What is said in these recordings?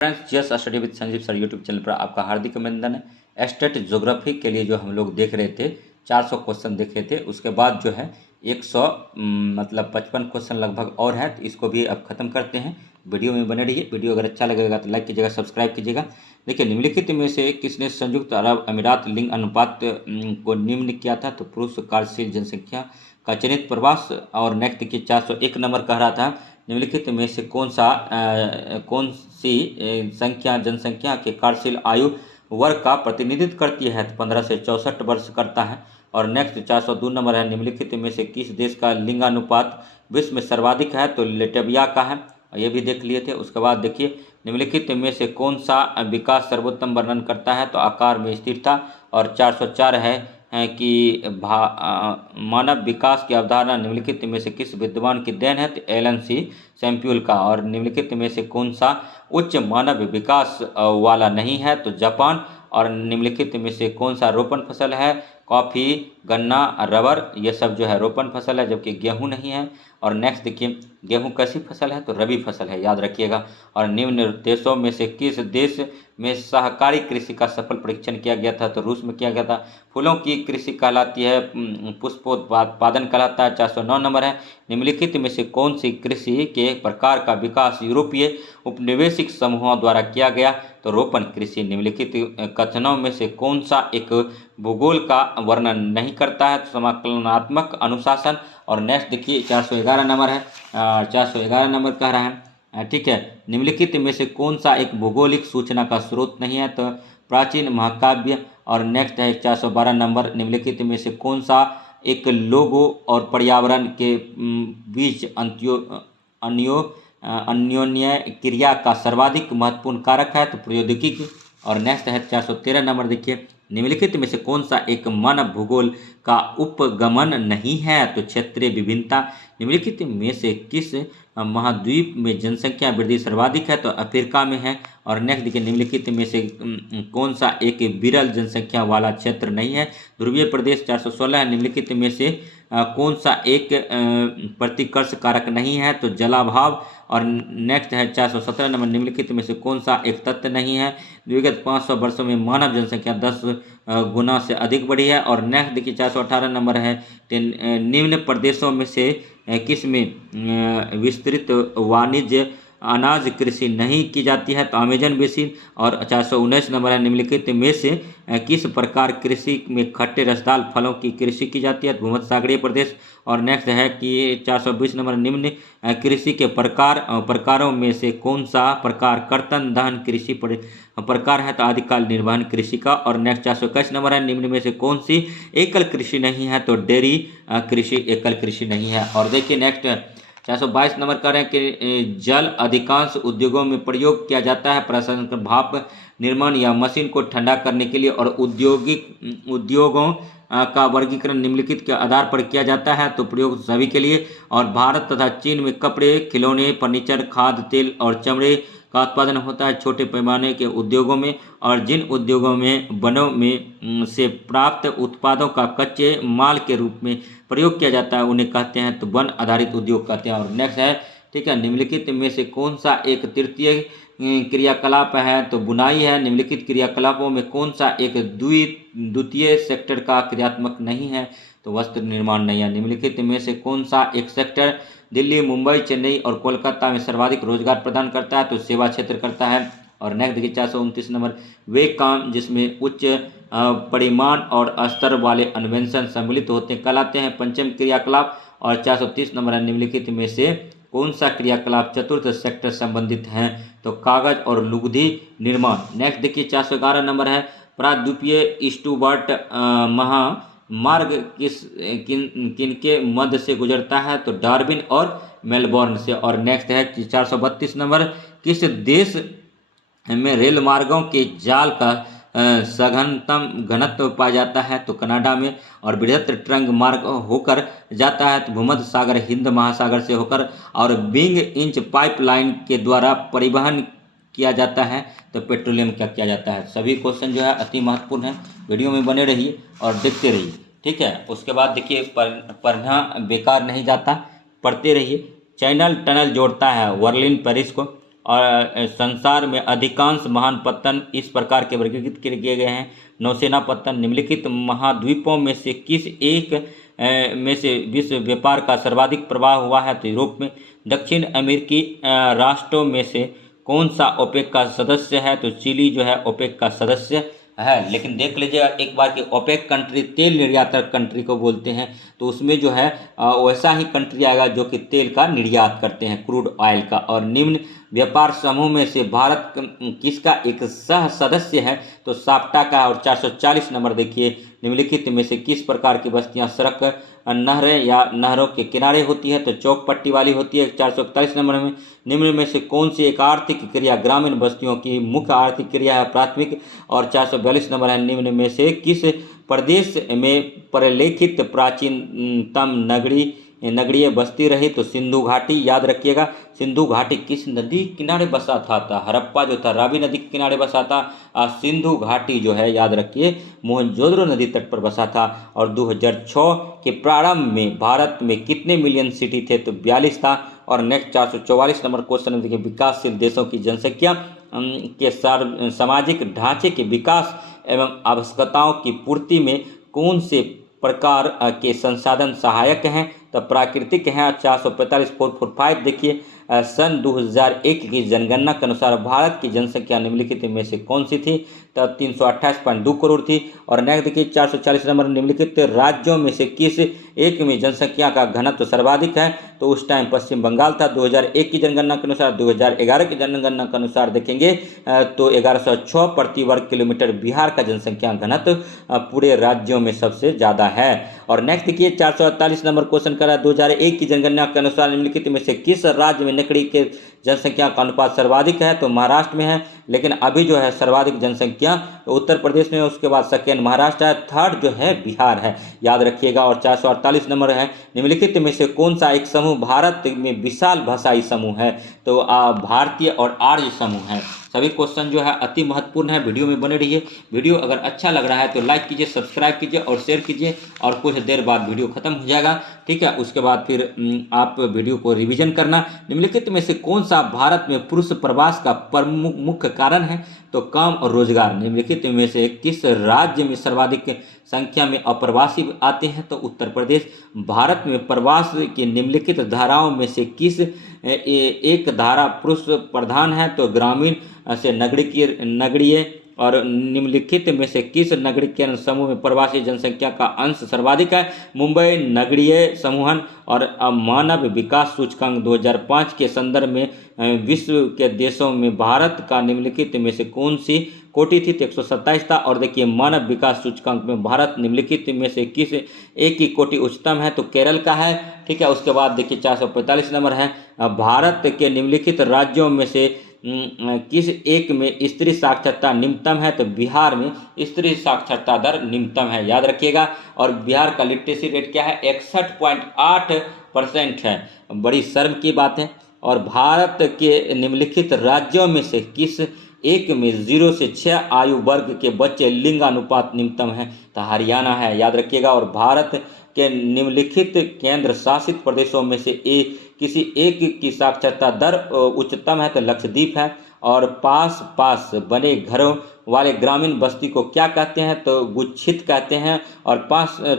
Friends, just study with Sanjeev sir YouTube channel पर आपका हार्दिक अभिनंदन है। स्टेट ज्योग्राफी के लिए जो हम लोग देख रहे थे 400 क्वेश्चन देखे थे, उसके बाद जो है 100 मतलब 55 क्वेश्चन लगभग और है, तो इसको भी अब खत्म करते हैं। वीडियो में बने रहिए। वीडियो अगर अच्छा लगेगा तो लाइक कीजिएगा, सब्सक्राइब कीजिएगा। देखिए, निम्नलिखित में से किसने संयुक्त अरब अमीरात लिंग अनुपात को निम्न किया था? तो पुरुष कार्यशील जनसंख्या का चयनित प्रवास। और नेक्स्ट देखिए 401 नंबर कह रहा था, निम्नलिखित में से कौन सी संख्या जनसंख्या के कार्यशील आयु वर्ग का प्रतिनिधित्व करती है? तो 15 से 64 वर्ष करता है। और नेक्स्ट 402 नंबर है, निम्नलिखित में से किस देश का लिंगानुपात विश्व में सर्वाधिक है? तो लेटविया का है, ये भी देख लिए थे। उसके बाद देखिए, निम्नलिखित में से कौन सा विकास सर्वोत्तम वर्णन करता है? तो आकार में स्थिरता। और 404 है कि मानव विकास की अवधारणा निम्नलिखित में से किस विद्वान की देन है? तो एलन सी सैम्प्यूल का। और निम्नलिखित में से कौन सा उच्च मानव विकास वाला नहीं है? तो जापान। और निम्नलिखित में से कौन सा रोपण फसल है? कॉफ़ी, गन्ना, रबर, ये सब जो है रोपण फसल है, जबकि गेहूं नहीं है। और नेक्स्ट देखिए, गेहूं कैसी फसल है? तो रबी फसल है, याद रखिएगा। और निम्न देशों में से किस देश में सहकारी कृषि का सफल परीक्षण किया गया था? तो रूस में किया गया था। फूलों की कृषि कहलाती है, पुष्पोत्पादन कहलाता है। 409 नंबर है, निम्नलिखित में से कौन सी कृषि के प्रकार का विकास यूरोपीय उपनिवेशिक समूहों द्वारा किया गया? तो रोपण कृषि। निम्नलिखित कथनों में से कौन सा एक भूगोल का वर्णन नहीं करता है? तो समाकलनात्मक अनुशासन। और नेक्स्ट देखिए 411 नंबर है, 411 नंबर कह रहा है, ठीक है, निम्नलिखित में से कौन सा एक भौगोलिक सूचना का स्रोत नहीं है? तो प्राचीन महाकाव्य। और नेक्स्ट है 412 नंबर, निम्नलिखित में से कौन सा एक लोगों और पर्यावरण के बीच अन्योन्य क्रिया का सर्वाधिक महत्वपूर्ण कारक है? तो प्रौद्योगिकी। और नेक्स्ट है 413 नंबर, देखिए, निम्नलिखित में से कौन सा एक मानव भूगोल का उपगमन नहीं है? तो क्षेत्रीय विभिन्नता। निम्नलिखित में से किस महाद्वीप में जनसंख्या वृद्धि सर्वाधिक है? तो अफ्रीका में है। और नेक्स्ट देखिए, निम्नलिखित में से कौन सा एक विरल जनसंख्या वाला क्षेत्र नहीं है? ध्रुवीय प्रदेश। 416 है, निम्नलिखित में से कौन सा एक प्रतिकर्ष कारक नहीं है? तो जलाभाव। और नेक्स्ट है 417 नंबर, निम्नलिखित में से कौन सा एक तत्व नहीं है? विगत 500 वर्षों में मानव जनसंख्या 10 गुना से अधिक बढ़ी है। और नेक्स्ट देखिए 418 नंबर है, निम्न प्रदेशों में से किस में विस्तृत वाणिज्य अनाज कृषि नहीं की जाती है? तो अमेजन बेसिन। और 419 नंबर है, निम्नलिखित में से किस प्रकार कृषि में खट्टे रसदार फलों की कृषि की जाती है? भूमध्य सागरीय प्रदेश। और नेक्स्ट है कि 420 नंबर, निम्न कृषि के प्रकारों में से कौन सा प्रकार कर्तन दहन कृषि प्रकार है? तो आदिकाल निर्वहन कृषि का। और नेक्स्ट 421 नंबर है, निम्न में से कौन सी एकल कृषि नहीं है? तो डेयरी कृषि एकल कृषि नहीं है। और देखिए नेक्स्ट 422 नंबर कह रहे हैं कि जल अधिकांश उद्योगों में प्रयोग किया जाता है, प्रसंस्करण, भाप निर्माण या मशीन को ठंडा करने के लिए। और उद्योगों का वर्गीकरण निम्नलिखित के आधार पर किया जाता है, तो प्रयोग सभी के लिए। और भारत तथा चीन में कपड़े, खिलौने, फर्नीचर, खाद्य तेल और चमड़े का उत्पादन होता है छोटे पैमाने के उद्योगों में। और जिन उद्योगों में वनों में से प्राप्त उत्पादों का कच्चे माल के रूप में प्रयोग किया जाता है, उन्हें कहते हैं तो वन आधारित उद्योग कहते हैं। और नेक्स्ट है, ठीक है, निम्नलिखित में से कौन सा एक तृतीय क्रियाकलाप है? तो बुनाई है। निम्नलिखित क्रियाकलापों में कौन सा एक द्वितीय सेक्टर का क्रियात्मक नहीं है? तो वस्त्र निर्माण नहीं है। निम्नलिखित में से कौन सा एक सेक्टर दिल्ली, मुंबई, चेन्नई और कोलकाता में सर्वाधिक रोजगार प्रदान करता है? तो सेवा क्षेत्र करता है। और नेक्स्ट देखिए 429 नंबर, वे काम जिसमें उच्च परिमाण और स्तर वाले अन्वेषण सम्मिलित होते हैं कहलाते हैं पंचम क्रियाकलाप। और 430 नंबर है, निम्नलिखित में से कौन सा क्रियाकलाप चतुर्थ सेक्टर संबंधित हैं? तो कागज और लुगदी निर्माण। नेक्स्ट देखिए 411 नंबर है, प्राद्वीपीय स्टूवर्ट महामार्ग किनके मध्य से गुजरता है? तो डार्विन और मेलबोर्न से। और नेक्स्ट है 432 नंबर, किस देश में रेल मार्गों के जाल का सघनतम घनत्व पाया जाता है? तो कनाडा में। और बृहत ट्रंक मार्ग होकर जाता है तो भूमध्य सागर, हिंद महासागर से होकर। और बिंग इंच पाइपलाइन के द्वारा परिवहन किया जाता है तो पेट्रोलियम क्या किया जाता है? सभी क्वेश्चन जो है अति महत्वपूर्ण है। वीडियो में बने रहिए और देखते रहिए, ठीक है। उसके बाद देखिए, पढ़ना बेकार नहीं जाता, पढ़ते रहिए। चैनल टनल जोड़ता है वर्लिन पेरिस को। और संसार में अधिकांश महान पत्तन इस प्रकार के वर्गीकृत किए गए हैं। नौसेना पत्तन निम्नलिखित महाद्वीपों में से किस एक में से विश्व व्यापार का सर्वाधिक प्रवाह हुआ है? तो यूरोप में। दक्षिण अमेरिकी राष्ट्रों में से कौन सा ओपेक का सदस्य है? तो चिली जो है ओपेक का सदस्य है। लेकिन देख लीजिएगा एक बार कि ओपेक कंट्री तेल निर्यातक कंट्री को बोलते हैं, तो उसमें जो है वैसा ही कंट्री आएगा जो कि तेल का निर्यात करते हैं, क्रूड ऑयल का। और निम्न व्यापार समूह में से भारत किसका एक सह सदस्य है? तो साप्टा का। और 440 नंबर देखिए, निम्नलिखित में से किस प्रकार की बस्तियां सड़क, नहरें या नहरों के किनारे होती है? तो चौक पट्टी वाली होती है। 441 नंबर में निम्न में से कौन सी एक आर्थिक क्रिया ग्रामीण बस्तियों की मुख्य आर्थिक क्रिया है? प्राथमिक। और 442 नंबर है, निम्न में से किस प्रदेश में प्रलेखित प्राचीनतम नगरीय बस्ती रही? तो सिंधु घाटी। याद रखिएगा सिंधु घाटी किस नदी किनारे बसा था? हड़प्पा जो था रावी नदी के किनारे बसा था। सिंधु घाटी जो है याद रखिए मोहनजोदड़ो नदी तट पर बसा था। और 2006 के प्रारंभ में भारत में कितने मिलियन सिटी थे? तो 42 था। और नेक्स्ट 444 नंबर क्वेश्चन देखिए, विकासशील देशों की जनसंख्या के सामाजिक ढांचे के विकास एवं आवश्यकताओं की पूर्ति में कौन से प्रकार के संसाधन सहायक हैं? तो प्राकृतिक हैं। 445 445 देखिए, सन 2001 की जनगणना के अनुसार भारत की जनसंख्या निम्नलिखित में से कौन सी थी? तो 328.2 करोड़ थी। और नेक्स्ट देखिए 440 नंबर, निम्नलिखित राज्यों में से किस एक में जनसंख्या का घनत्व सर्वाधिक है? तो उस टाइम पश्चिम बंगाल था 2001 की जनगणना के अनुसार। 2011 की जनगणना के अनुसार देखेंगे तो 1106 प्रति वर्ग किलोमीटर बिहार का जनसंख्या घनत्व पूरे राज्यों में सबसे ज़्यादा है। और नेक्स्ट देखिए 448 नंबर क्वेश्चन करा, 2001 की जनगणना के अनुसार निम्नलिखित में से किस राज्य में लकड़ी के जनसंख्या का अनुपात सर्वाधिक है? तो महाराष्ट्र में है। लेकिन अभी जो है सर्वाधिक जनसंख्या तो उत्तर प्रदेश में, उसके बाद सेकेंड महाराष्ट्र है, थर्ड जो है बिहार है। याद रखिएगा। और 448 नंबर है, निम्नलिखित में से कौन सा एक समूह भारत में विशाल भाषाई समूह है? तो भारतीय और आर्य समूह है। सभी क्वेश्चन जो है अति महत्वपूर्ण है, वीडियो में बने रहिए। वीडियो अगर अच्छा लग रहा है तो लाइक कीजिए, सब्सक्राइब कीजिए और शेयर कीजिए। और कुछ देर बाद वीडियो खत्म हो जाएगा, ठीक है। उसके बाद फिर आप वीडियो को रिवीजन करना। निम्नलिखित में से कौन सा भारत में पुरुष प्रवास का प्रमुख मुख्य कारण है? तो काम और रोजगार। निम्नलिखित में से किस राज्य में सर्वाधिक संख्या में अप्रवासी आते हैं? तो उत्तर प्रदेश। भारत में प्रवास के निम्नलिखित धाराओं में से किस एक धारा पुरुष प्रधान है? तो ग्रामीण से नगरीय। और निम्नलिखित में से किस नगरीय समूह में प्रवासी जनसंख्या का अंश सर्वाधिक है? मुंबई नगरीय समूहन। और मानव विकास सूचकांक 2005 के संदर्भ में विश्व के देशों में भारत का निम्नलिखित में से कौन सी कोटि थी? तो 127 था। और देखिए मानव विकास सूचकांक में भारत निम्नलिखित में से किस एक की कोटि उच्चतम है? तो केरल का है, ठीक है। उसके बाद देखिए 445 नंबर है, भारत के निम्नलिखित राज्यों में से किस एक में स्त्री साक्षरता निम्नतम है? तो बिहार में स्त्री साक्षरता दर निम्नतम है। याद रखिएगा। और बिहार का लिटरेसी रेट क्या है? 61.8% है। बड़ी शर्म की बात है। और भारत के निम्नलिखित राज्यों में से किस एक में 0 से 6 आयु वर्ग के बच्चे लिंगानुपात निम्नतम है? तो हरियाणा है। याद रखिएगा। और भारत के निम्नलिखित केंद्र शासित प्रदेशों में से किसी एक की साक्षरता दर उच्चतम है? तो लक्षद्वीप है। और पास बने घरों वाले ग्रामीण बस्ती को क्या कहते हैं? तो गुच्छित कहते हैं। और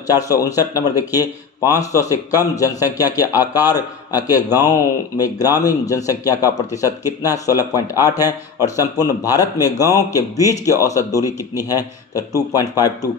459 नंबर देखिए, 500 से कम जनसंख्या के आकार के गांव में ग्रामीण जनसंख्या का प्रतिशत कितना है? 16.8 है। और संपूर्ण भारत में गांव के बीच की औसत दूरी कितनी है? तो 2.52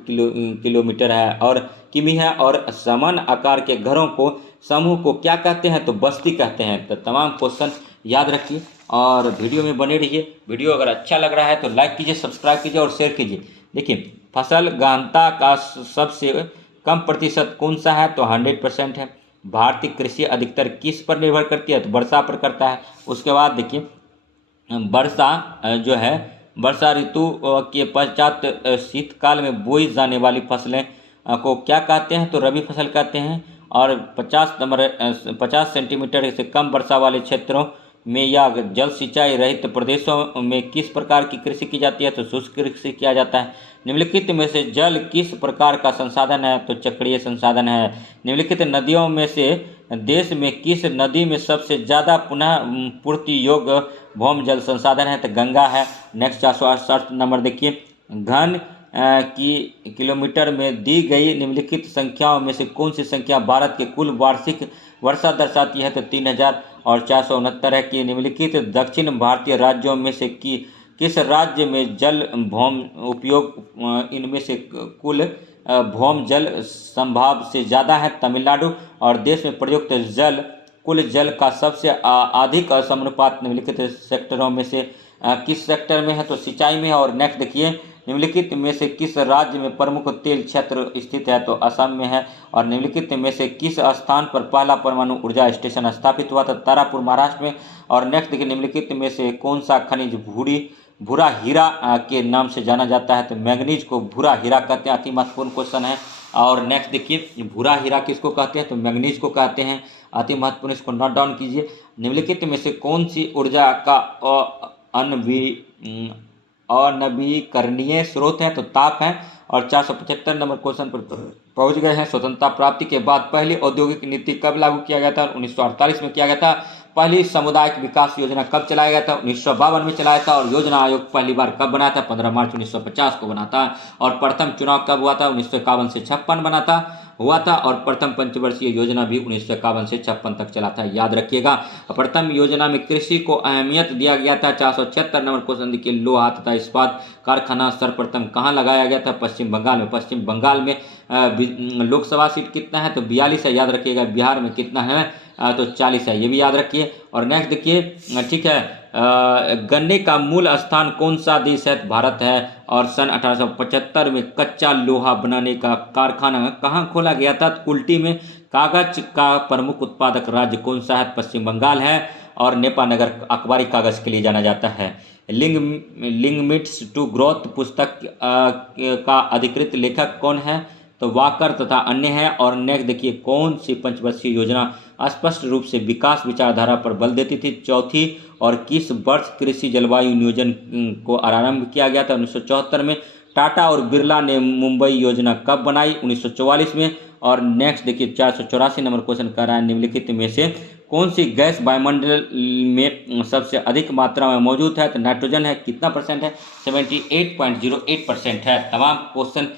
किलोमीटर है और किमी है। और समान आकार के घरों को समूह को क्या कहते हैं? तो बस्ती कहते हैं। तो तमाम क्वेश्चन याद रखिए और वीडियो में बने रहिए। वीडियो अगर अच्छा लग रहा है तो लाइक कीजिए, सब्सक्राइब कीजिए और शेयर कीजिए। देखिए फसल गहनता का सबसे कम प्रतिशत कौन सा है? तो 100% है। भारतीय कृषि अधिकतर किस पर निर्भर करती है? तो वर्षा पर करता है। उसके बाद देखिए वर्षा जो है वर्षा ऋतु के पश्चात शीतकाल में बोई जाने वाली फसलें को क्या कहते हैं? तो रबी फसल कहते हैं। और 50 सेंटीमीटर से कम वर्षा वाले क्षेत्रों में या जल सिंचाई रहित प्रदेशों में किस प्रकार की कृषि की जाती है? तो शुष्क कृषि किया जाता है। निम्नलिखित में से जल किस प्रकार का संसाधन है? तो चक्रीय संसाधन है। निम्नलिखित नदियों में से देश में किस नदी में सबसे ज़्यादा पुनः पूर्ति योग्य भौम जल संसाधन है? तो गंगा है। नेक्स्ट 468 नंबर देखिए, घन की किलोमीटर में दी गई निम्नलिखित संख्याओं में से कौन सी संख्या भारत के कुल वार्षिक वर्षा दर्शाती है? तो 3000। और 469 है कि निम्नलिखित दक्षिण भारतीय राज्यों में से किस राज्य में जल भौम उपयोग इनमें से कुल भौम जल संभाव से ज़्यादा है? तमिलनाडु। और देश में प्रयुक्त जल कुल जल का सबसे अधिक असमानुपात निम्नलिखित सेक्टरों में से किस सेक्टर में है? तो सिंचाई में है। और नेक्स्ट देखिए, निम्नलिखित में से किस राज्य में प्रमुख तेल क्षेत्र स्थित है? तो असम में है। और निम्नलिखित में से किस स्थान पर पहला परमाणु ऊर्जा स्टेशन स्थापित हुआ था? तारापुर, महाराष्ट्र में। और नेक्स्ट देखिए, निम्नलिखित में से कौन सा खनिज भूरा हीरा के नाम से जाना जाता है? तो मैग्नीज को भूरा हीरा कहते हैं। अति महत्वपूर्ण क्वेश्चन है। और नेक्स्ट देखिए, भूरा हीरा किसको कहते हैं? तो मैग्नीज को कहते हैं। अति महत्वपूर्ण, इसको नोट डाउन कीजिए। निम्नलिखित में से कौन सी ऊर्जा का अनवीकरणीय स्रोत है? तो ताप है। और 475 नंबर क्वेश्चन पर पहुंच गए हैं। स्वतंत्रता प्राप्ति के बाद पहली औद्योगिक नीति कब लागू किया गया था? 1948 में किया गया था। पहली सामुदायिक विकास योजना कब चलाया गया था? 1952 में चलाया था। और योजना आयोग पहली बार कब बना था? 15 मार्च 1950 को बना था। और प्रथम चुनाव कब हुआ था? 1951 से 56 हुआ था। और प्रथम पंचवर्षीय योजना भी 1951 से 56 तक चला था, याद रखिएगा। प्रथम योजना में कृषि को अहमियत दिया गया था। 476 नंबर क्वेश्चन देखिए, लोहा तथा इस्पात कारखाना सर्वप्रथम कहाँ लगाया गया था? पश्चिम बंगाल में। पश्चिम बंगाल में लोकसभा सीट कितना है? तो 42 है, याद रखिएगा। बिहार में कितना है? तो 40 है, ये भी याद रखिए। और नेक्स्ट देखिए, ठीक है, गन्ने का मूल स्थान कौन सा देश है? भारत है। और सन 1875 में कच्चा लोहा बनाने का कारखाना कहाँ खोला गया था? कुल्टी में। कागज का प्रमुख उत्पादक राज्य कौन सा है? पश्चिम बंगाल है। और नेपानगर अखबारी कागज के लिए जाना जाता है। लिंगमिट्स टू ग्रोथ पुस्तक का अधिकृत लेखक कौन है? तो वाकर तथा अन्य है। और नेक्स्ट देखिए, कौन सी पंचवर्षीय योजना स्पष्ट रूप से विकास विचारधारा पर बल देती थी? चौथी। और किस वर्ष कृषि जलवायु नियोजन को आरंभ किया गया था? 1974 में। टाटा और बिरला ने मुंबई योजना कब बनाई? 1944 में। और नेक्स्ट देखिए, 484 नंबर क्वेश्चन कर रहा है, निम्नलिखित में से कौन सी गैस वायुमंडल में सबसे अधिक मात्रा में मौजूद है? तो नाइट्रोजन है। कितना परसेंट है? 78.08% है। तमाम क्वेश्चन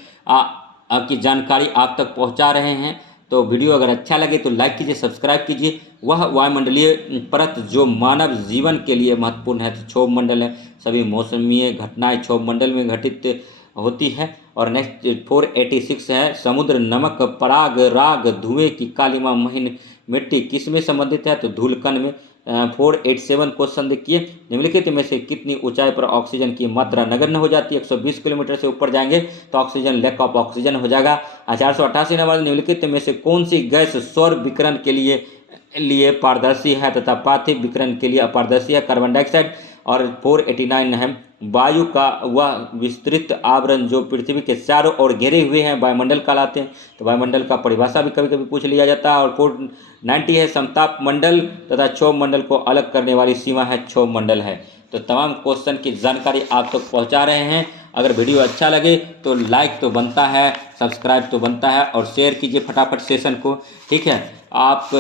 आपकी जानकारी आप तक पहुंचा रहे हैं। तो वीडियो अगर अच्छा लगे तो लाइक कीजिए, सब्सक्राइब कीजिए। वह वायुमंडलीय परत जो मानव जीवन के लिए महत्वपूर्ण है, तो क्षोभ मंडल है। सभी मौसमीय घटनाएं क्षोभ मंडल में घटित होती है। और नेक्स्ट 486 है, समुद्र नमक पराग राग धुएं की कालिमा महीन मिट्टी किस में संबंधित है? तो धूलकण में। 487 क्वेश्चन देखिए, निम्नलिखित में से कितनी ऊंचाई पर ऑक्सीजन की मात्रा नगण्य हो जाती है? 120 किलोमीटर से ऊपर जाएंगे तो ऑक्सीजन लैक ऑफ ऑक्सीजन हो जाएगा। 488 नंबर, निम्नलिखित में से कौन सी गैस सौर विकिरण के लिए पारदर्शी है तथा पार्थिव विकिरण के लिए अपारदर्शी है? Carbon dioxide. और 489 है, वायु का वह विस्तृत आवरण जो पृथ्वी के चारों ओर घेरे हुए हैं वायुमंडल कहलाते हैं। तो वायुमंडल का परिभाषा भी कभी कभी पूछ लिया जाता है। और 490 है, समताप मंडल तथा क्षोभ मंडल को अलग करने वाली सीमा है क्षोभ मंडल है। तो तमाम क्वेश्चन की जानकारी आप तक पहुंचा रहे हैं। अगर वीडियो अच्छा लगे तो लाइक तो बनता है, सब्सक्राइब तो बनता है, और शेयर कीजिए फटाफट सेशन को, ठीक है। आप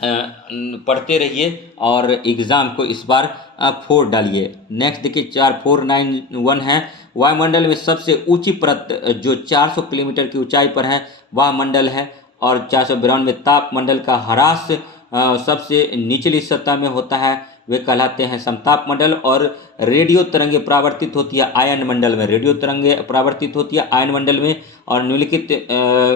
पढ़ते रहिए और एग्ज़ाम को इस बार आप 4 डालिए। नेक्स्ट देखिए, 491 है, वायुमंडल में सबसे ऊंची परत जो 400 किलोमीटर की ऊंचाई पर है वह मंडल है। और 492 तापमंडल का ह्रास सबसे निचली सतह में होता है, वे कहलाते हैं समताप मंडल। और रेडियो तरंगे परावर्तित होती है आयन मंडल में, रेडियो तरंगे परावर्तित होती है आयन मंडल में। और निम्नलिखित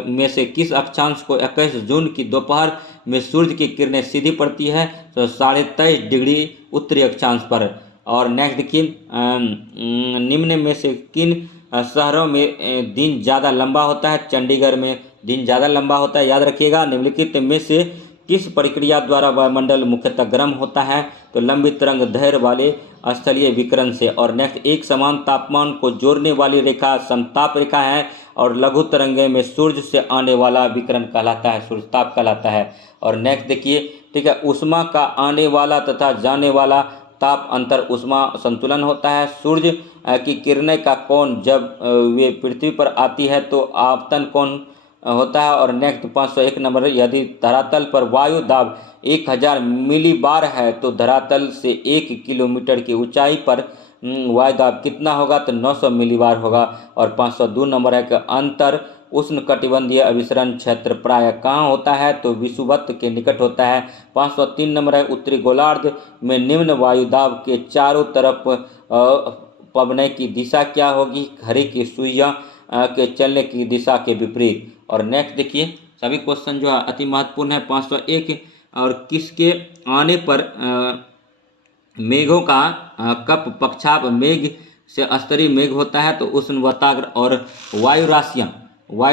में से किस अक्षांश को 21 जून की दोपहर में सूर्य की किरणें सीधी पड़ती है? तो 23.5 डिग्री उत्तरी अक्षांश पर। और नेक्स्ट देखिए, निम्न में से किन शहरों में दिन ज़्यादा लंबा होता है? चंडीगढ़ में दिन ज़्यादा लंबा होता है, याद रखिएगा। निम्नलिखित में से किस प्रक्रिया द्वारा वायुमंडल मुख्यतः गर्म होता है? तो लंबी तरंग दैर्घ्य वाले स्थलीय विकिरण से। और नेक्स्ट, एक समान तापमान को जोड़ने वाली रेखा समताप रेखा है। और लघु तरंगे में सूर्य से आने वाला विकिरण कहलाता है सूर्यताप कहलाता है। और नेक्स्ट देखिए, ठीक है। ऊष्मा का आने वाला तथा जाने वाला ताप अंतर ऊष्मा संतुलन होता है। सूर्य की किरणें का कोण जब वे पृथ्वी पर आती है तो आपतन कोण होता है। और नेक्स्ट 501 नंबर, यदि धरातल पर वायु दाब 1000 मिलीबार है तो धरातल से 1 किलोमीटर की ऊंचाई पर वायु दाब कितना होगा, तो 900 मिलीबार होगा। और 502 नंबर है कि अंतर उष्णकटिबंधीय अभिसरण क्षेत्र प्रायः कहाँ होता है, तो विषुवत के निकट होता है। 503 नंबर है, उत्तरी गोलार्ध में निम्न वायुदाब के चारों तरफ पवने की दिशा क्या होगी, घड़ी की सुइयां के चलने की दिशा के विपरीत। और नेक्स्ट देखिए, सभी क्वेश्चन जो है अति महत्वपूर्ण है। 501, और किसके आने पर मेघों का कप पक्षाप मेघ से स्तरीय मेघ होता है, तो उष्ण वाताग्र। और वायु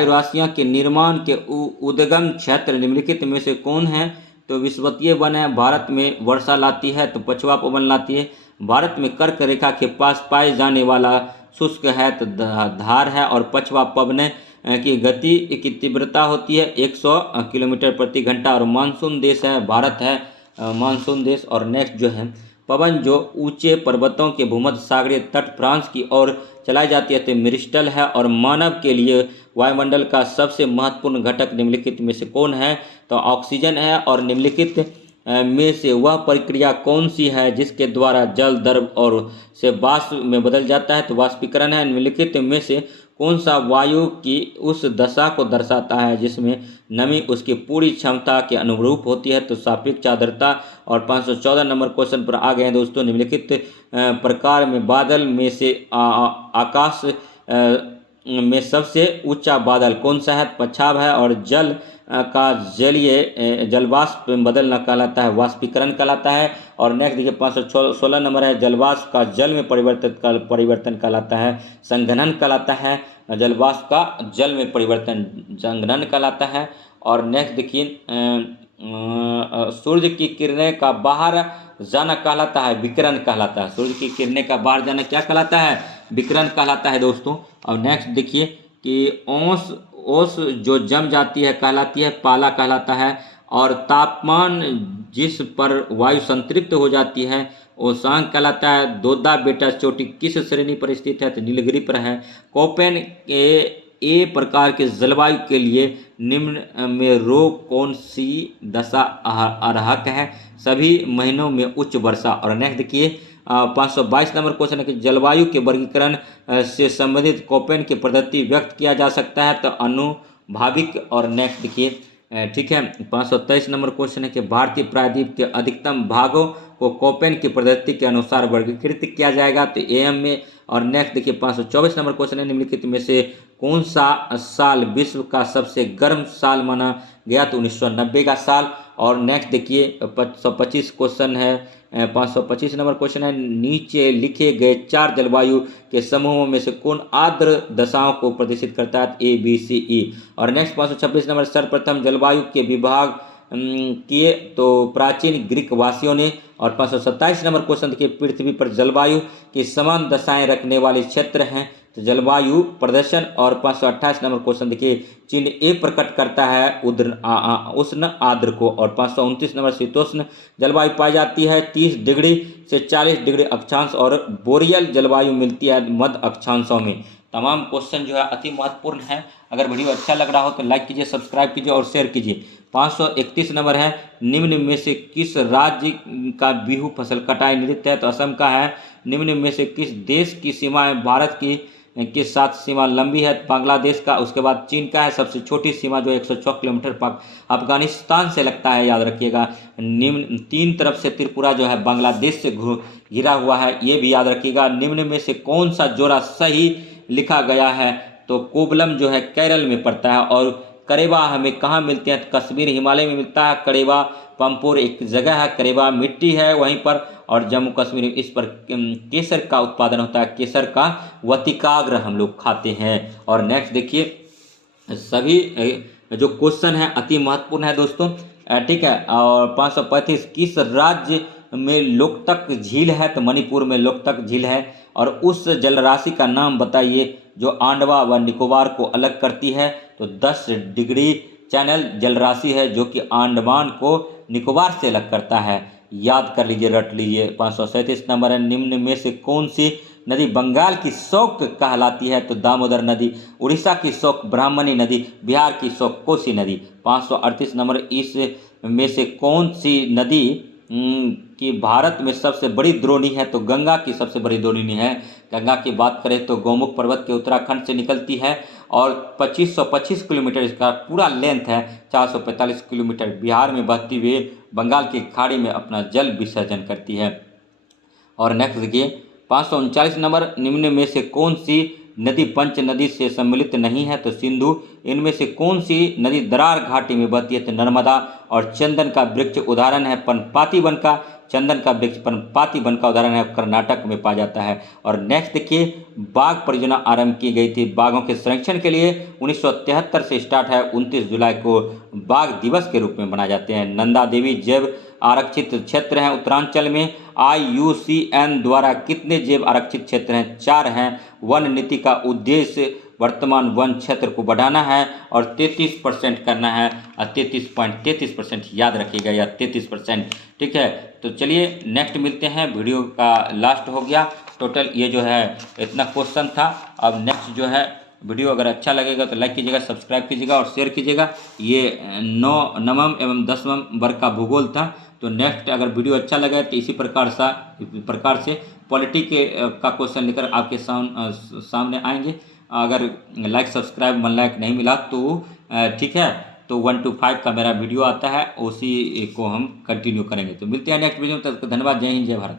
राशियाँ के निर्माण के उद्गम क्षेत्र निम्नलिखित में से कौन है, तो विषुवतीय वन है। भारत में वर्षा लाती है तो पछुआ पवन लाती है। भारत में कर्क रेखा के पास पाए जाने वाला शुष्क है तो धार है। और पछुआ पवन की गति की तीव्रता होती है 100 किलोमीटर प्रति घंटा। और मानसून देश है भारत है मानसून देश। और नेक्स्ट जो है, पवन जो ऊंचे पर्वतों के भूमध्य सागरीय तट फ्रांस की ओर चलाई जाती है तो मिरिस्टल है। और मानव के लिए वायुमंडल का सबसे महत्वपूर्ण घटक निम्नलिखित में से कौन है, तो ऑक्सीजन है। और निम्नलिखित में से वह प्रक्रिया कौन सी है जिसके द्वारा जल द्रव और से वाष्प में बदल जाता है, तो वाष्पीकरण है। निम्नलिखित में से कौन सा वायु की उस दशा को दर्शाता है जिसमें नमी उसकी पूरी क्षमता के अनुरूप होती है, तो सापेक्ष आर्द्रता। और 514 नंबर क्वेश्चन पर आ गए हैं दोस्तों। निम्नलिखित प्रकार में बादल में से आकाश में सबसे ऊंचा बादल कौन सा है, पछाव है। और जल का जलीय जलवाष्प में बदलना कहलाता है वाष्पीकरण कहलाता है। और नेक्स्ट देखिए 516 नंबर है, जलवाष्प का जल में परिवर्तन कहलाता है संघनन कहलाता है। जलवाष्प का जल में परिवर्तन संघनन कहलाता है। और नेक्स्ट देखिए, सूर्य की किरणें का बाहर जाना कहलाता है विकिरण कहलाता है। सूर्य की किरणें का बाहर जाना क्या कहलाता है, विकिरण कहलाता है दोस्तों। और नेक्स्ट देखिए कि ओस जो जम जाती है कहलाती है पाला कहलाता है। और तापमान जिस पर वायु संतृप्त हो जाती है ओसांग कहलाता है। दोदा बेटा चोटी किस श्रेणी पर स्थित है, तो नीलगिरी पर है। कोपेन के ए प्रकार के जलवायु के लिए निम्न में रो कौन सी दशा अर्हक है, सभी महीनों में उच्च वर्षा। और नेक्स्ट देखिए 522 नंबर क्वेश्चन है कि जलवायु के वर्गीकरण से संबंधित कोपेन की पद्धति व्यक्त किया जा सकता है, तो अनुभाविक। और नेक्स्ट देखिए ठीक है 523 नंबर क्वेश्चन है कि भारतीय प्रायद्वीप के अधिकतम भागों को कोपेन की पद्धति के अनुसार वर्गीकृत किया जाएगा, तो एएम में। और नेक्स्ट देखिए 524 नंबर क्वेश्चन है, निम्नलिखित में से कौन सा साल विश्व का सबसे गर्म साल माना गया, तो 1990 का साल। और नेक्स्ट देखिए 525 क्वेश्चन है 525 नंबर क्वेश्चन है, नीचे लिखे गए 4 जलवायु के समूहों में से कौन आर्द्र दशाओं को प्रदर्शित करता है, ए बी सी ई। और नेक्स्ट 526 नंबर, सर्वप्रथम जलवायु के विभाग किए तो प्राचीन ग्रीक वासियों ने। और 527 नंबर क्वेश्चन देखिए, पृथ्वी पर जलवायु की समान दशाएं रखने वाले क्षेत्र हैं, तो जलवायु प्रदर्शन। और 528 नंबर क्वेश्चन देखिए, चिन्ह ए प्रकट करता है उष्ण आर्द्र को। और 529 नंबर, शीतोष्ण जलवायु पाई जाती है 30 डिग्री से 40 डिग्री अक्षांश, और बोरियल जलवायु मिलती है मध्य अक्षांशों में। तमाम क्वेश्चन जो है अति महत्वपूर्ण है। अगर वीडियो अच्छा लग रहा हो तो लाइक कीजिए, सब्सक्राइब कीजिए और शेयर कीजिए। 531 नंबर है, निम्न में से किस राज्य का बिहू फसल कटाई नृत्य है, तो असम का है। निम्न में से किस देश की सीमाएं भारत की के साथ सीमा लंबी है, बांग्लादेश का। उसके बाद चीन का है सबसे छोटी सीमा जो 106 किलोमीटर अफगानिस्तान से लगता है, याद रखिएगा। निम्न 3 तरफ से त्रिपुरा जो है बांग्लादेश से घिरा हुआ है, ये भी याद रखिएगा। निम्न में से कौन सा जोड़ा सही लिखा गया है, तो कोबलम जो है केरल में पड़ता है। और करेबा हमें कहाँ मिलते हैं, तो कश्मीर हिमालय में मिलता है। करेबा पंपोर एक जगह है, करेबा मिट्टी है वहीं पर। और जम्मू कश्मीर इस पर केसर का उत्पादन होता है, केसर का वतिकाग्र हम लोग खाते हैं। और नेक्स्ट देखिए सभी जो क्वेश्चन है अति महत्वपूर्ण है दोस्तों, ठीक है। और 535, किस राज्य में लोकतक झील है, तो मणिपुर में लोकतक झील है। और उस जलराशि का नाम बताइए जो आंडवा व निकोबार को अलग करती है, तो 10 डिग्री चैनल जलराशि है जो कि अंडमान को निकोबार से अलग करता है। याद कर लीजिए, रट लीजिए। 537 नंबर है, निम्न में से कौन सी नदी बंगाल की शोक कहलाती है? तो दामोदर नदी। उड़ीसा की शोक ब्राह्मणी नदी, बिहार की शोक कोसी नदी। 538 नंबर, इस में से कौन सी नदी कि भारत में सबसे बड़ी द्रोणी है? तो गंगा की सबसे बड़ी द्रोणी है। गंगा की बात करें तो गौमुख पर्वत के उत्तराखंड से निकलती है और 2525 किलोमीटर इसका पूरा लेंथ है। 445 किलोमीटर बिहार में बहती हुई बंगाल की खाड़ी में अपना जल विसर्जन करती है। और नेक्स्ट देखिए 539 नंबर, निम्न में से कौन सी नदी पंच नदी से सम्मिलित नहीं है? तो सिंधु। इनमें से कौन सी नदी दरार घाटी में बहती है? तो नर्मदा। और चंदन का वृक्ष उदाहरण है पनपाती वन का। चंदन का वृक्ष पनपाती वन का उदाहरण है, कर्नाटक में पाया जाता है। और नेक्स्ट देखिए, बाघ परियोजना आरंभ की गई थी बाघों के संरक्षण के लिए 1973 से स्टार्ट है। 29 जुलाई को बाघ दिवस के रूप में मनाए जाते हैं। नंदा देवी जैव आरक्षित क्षेत्र हैं उत्तरांचल में। IUCN द्वारा कितने जैव आरक्षित क्षेत्र हैं? 4 हैं। वन नीति का उद्देश्य वर्तमान वन क्षेत्र को बढ़ाना है और 33% करना है। 33.33% याद रखिएगा, या 33%। ठीक है, तो चलिए नेक्स्ट मिलते हैं। वीडियो का लास्ट हो गया टोटल, ये जो है इतना क्वेश्चन था। अब नेक्स्ट जो है वीडियो अगर अच्छा लगेगा तो लाइक कीजिएगा, सब्सक्राइब कीजिएगा और शेयर कीजिएगा। ये 9वीं एवं 10वीं वर्ग का भूगोल था। तो नेक्स्ट अगर वीडियो अच्छा लगे तो इसी प्रकार से पॉलिटी का क्वेश्चन लेकर आपके सामने आएंगे। अगर लाइक सब्सक्राइब 1 लाइक नहीं मिला तो ठीक है, तो 1 to 5 का मेरा वीडियो आता है, उसी को हम कंटिन्यू करेंगे। तो मिलते हैं नेक्स्ट वीडियो में, तब तक धन्यवाद। जय हिंद, जय भारत।